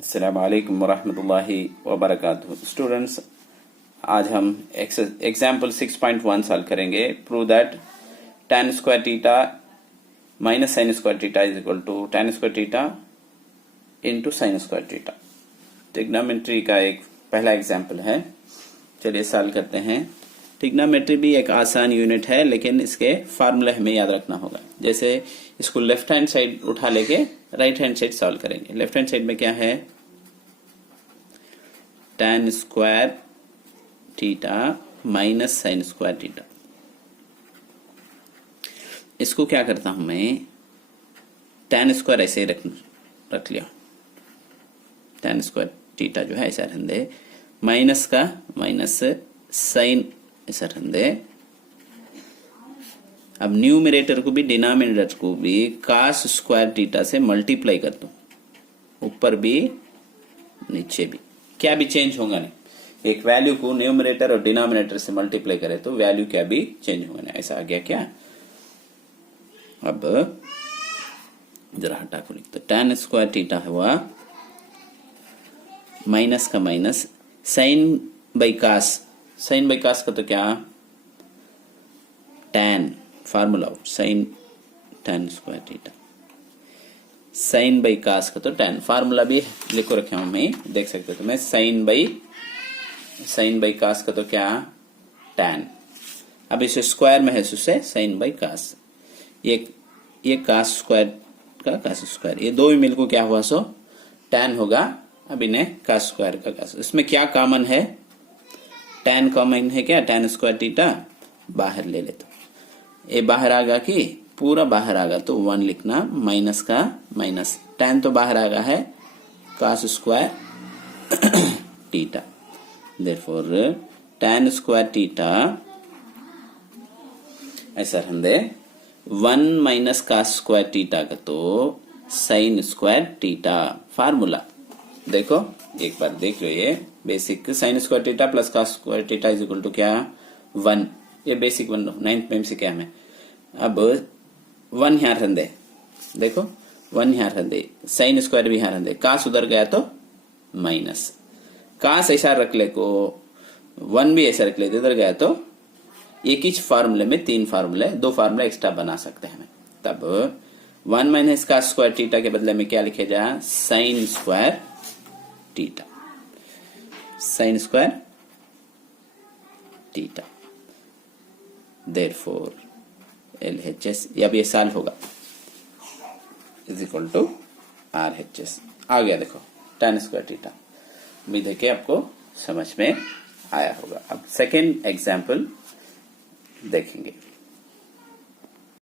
अस्सलामु अलैकुम वरहमतुल्लाहि वबरकातुहू। स्टूडेंट्स, आज हम एग्जाम्पल 6.1 सॉल्व करेंगे। Prove that tan square theta minus sine square theta is equal to tan square theta into sine square theta. Trigonometry का एक पहला एग्जाम्पल है। चलिए सॉल्व करते हैं। ट्रिग्नोमेट्री भी एक आसान यूनिट है, लेकिन इसके फार्मूला हमें याद रखना होगा। जैसे इसको लेफ्ट हैंड साइड उठा लेके राइट हैंड साइड सॉल्व करेंगे। लेफ्ट हैंड साइड में क्या है? tan square theta minus sine square theta. इसको क्या करता हूं मैं, tan स्क्वायर ऐसे ही रख लिया। tan स्क्वायर थीटा जो है ऐसा रख दे, माइनस का माइनस साइन ऐसा रख दे। अब न्यूमरेटर को भी डिनोमिनेटर को भी cos स्क्वायर थीटा से मल्टीप्लाई कर दो, ऊपर भी नीचे भी, क्या भी चेंज होगा नहीं। एक वैल्यू को न्यूमरेटर और डिनोमिनेटर से मल्टीप्लाई करे तो वैल्यू क्या भी चेंज होगा नहीं। ऐसा आ गया क्या? अब जरा हटा को लिखते, tan स्क्वायर थीटा हुआ माइनस का minus sine by cos. Sine by cos का तो क्या? tan formula sine tan square theta. Sine by cos का तो tan फार्मूला भी लिखो रखे हूं मैं, देख सकते हो। तो मैं साइन बाई कास का तो क्या? tan। अब इसे स्क्वायर में है, उससे साइन बाई कास। ये कास स्क्वायर का कास स्क्वायर, ये दो भी मिलकर क्या हुआ? सो tan होगा। अब इन्हें कास स्क्वायर का कास। इसमें क्या कॉमन है? tan कॉमन है क्या? tan स्क्वायर थीटा बाहर ले लेते, ये बाहर आ गया कि पूरा बाहर आ गया तो 1 लिखना, माइनस का माइनस, tan तो बाहर आ गया है, cos square theta. Therefore tan square theta ऐसा रख दे 1 माइनस कास स्क्वायर थीटा का तो साइन स्क्वायर थीटा। फार्मूला देखो, एक बार देख लो। ये basic sine square theta plus cos square theta is equal to क्या? 1। ये बेसिक 1 9th में से क्या है? अब 1 यहाँ रख दे, देखो 1 यहाँ रख दे, साइन स्क्वायर भी यहाँ रख दे, कास उधर गया तो माइनस, कास ऐसा रख ले को 1 भी ऐसा रख ले, इधर गया तो एक ही फार्मूले में 3 फार्मूले, 2 फार्मूले एक्स्ट्रा बना सकते हैं। तब 1 माइनस कास स्क्वायर थीटा के बदले में क्या लिखे जा? Sign square theta. Sign square theta. Therefore LHS, अब ये सॉल्व होगा, इज इक्वल टू RHS आ गया। देखो tan स्क्वायर थीटा। उम्मीद है कि आपको समझ में आया होगा। अब सेकेंड एग्जाम्पल देखेंगे।